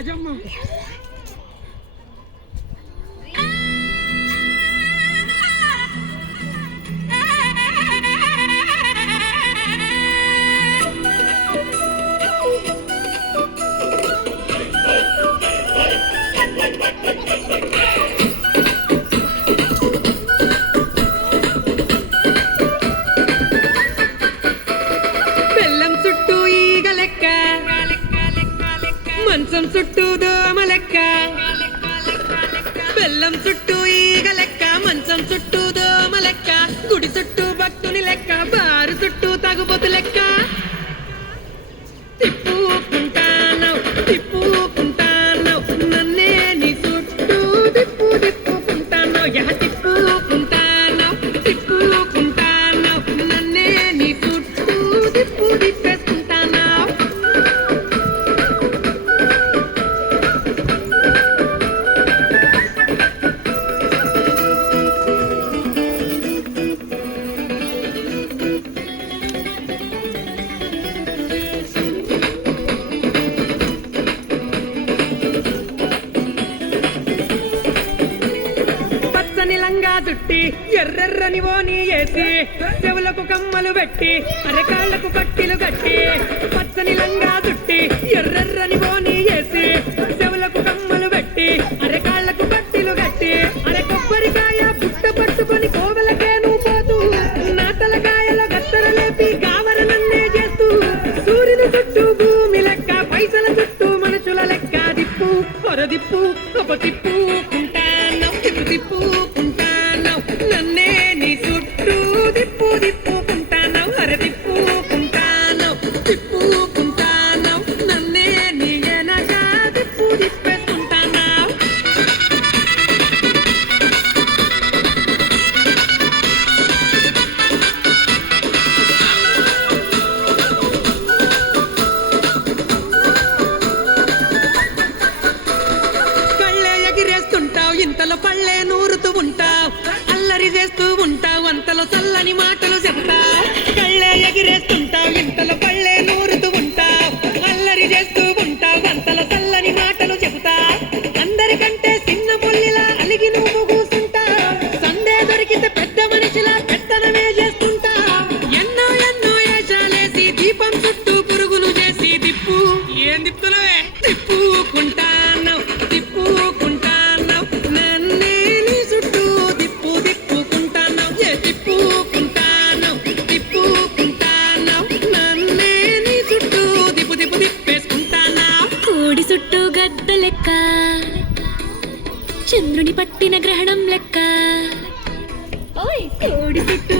రాజమ్మ బెల్లం చుట్టూ ఈగ లెక్క మంచం చుట్టూ దోమ లెక్క బెల్లం చుట్టూ ఈగ లెక్క మంచం చుట్టూ దోమ లెక్క గుడి చుట్టూ భక్తుని లెక్క బారు చుట్టూ తగుబోతు లెక్క తిప్పుకుంటాను తిప్పుకుంటాను నన్నే నీ చుట్టూ తిప్పుకుంటాను తిప్పుకుంటాను తిప్పుకుంటాను నన్నే నీ చుట్టూ తిప్పేసుకుంటాను పచ్చని లంగా చుట్టి ఎర్రెర్రని ఓని వేసి చెవులకు కమ్మలు పెట్టి అరకాళ్లకు కట్టిలు కట్టి పచ్చని లంగా చుట్టి ఎర్రెర్రని ఓని వేసి చెవులకు కమ్మలు పెట్టి అరకాళ్లకు కట్టిలు కట్టి అరే కొబ్బరికాయ పుట్ట పట్టుకొని కోవెలకేను పోతూ నా తలకాయలో గత్తర లేపి గావరనన్నే చేస్తూ సూర్యుని చుట్టూ భూమి లెక్క పైసల చుట్టూ మనుషుల లెక్క దిప్పు పొరదిప్పు ఒక తిప్పుకుంటాను తిప్పుకుంటాను నన్నే నీ చుట్టూ తిప్పుకుంటాను అర తిప్పుకుంటాను తిప్పుకుంటాను నన్నే నీ వెనక తిప్పేసుకుంటాను కళ్ళే ఎగిరేస్తుంటావు ఇంతలో పళ్ళే నూరుతూ ఉంటావు అల్లరి చేస్తూ ఉంటావు అంతలో చల్లని మాటలు చెప్తావు కళ్ళే ఎగిరేస్తుంటావు ఇంతలో పళ్ళే నూరుతూ ఉంటావు అల్లరి చేస్తూ ఉంటావు అంతలో చల్లని మాటలు చెప్తావు అందరికంటే చిన్న పుల్లిలా అలిగి నువ్వు కూసుంటావు సందే దొరికితే పెద్ద మనిషిలా పెత్తనమే చేస్తుంటావు ఎన్నో ఎన్నో ఏషాలేసి దీపం చుట్టూ పురుగులు చేసి దిప్పు ఏం తిప్పుతున్నావే తిప్పుకుంటాను తిప్పుకుంటాను నన్నే నీ చుట్టూ తిప్పుకుంటాను తిప్పుకుంటాను తిప్పుకుంటాను నన్నే నీ చుట్టూ తిప్పేసుకుంటాను కోడి చుట్టూ గద్ద లెక్క చంద్రుని పట్టిన గ్రహణం లెక్క కోడి చుట్టూ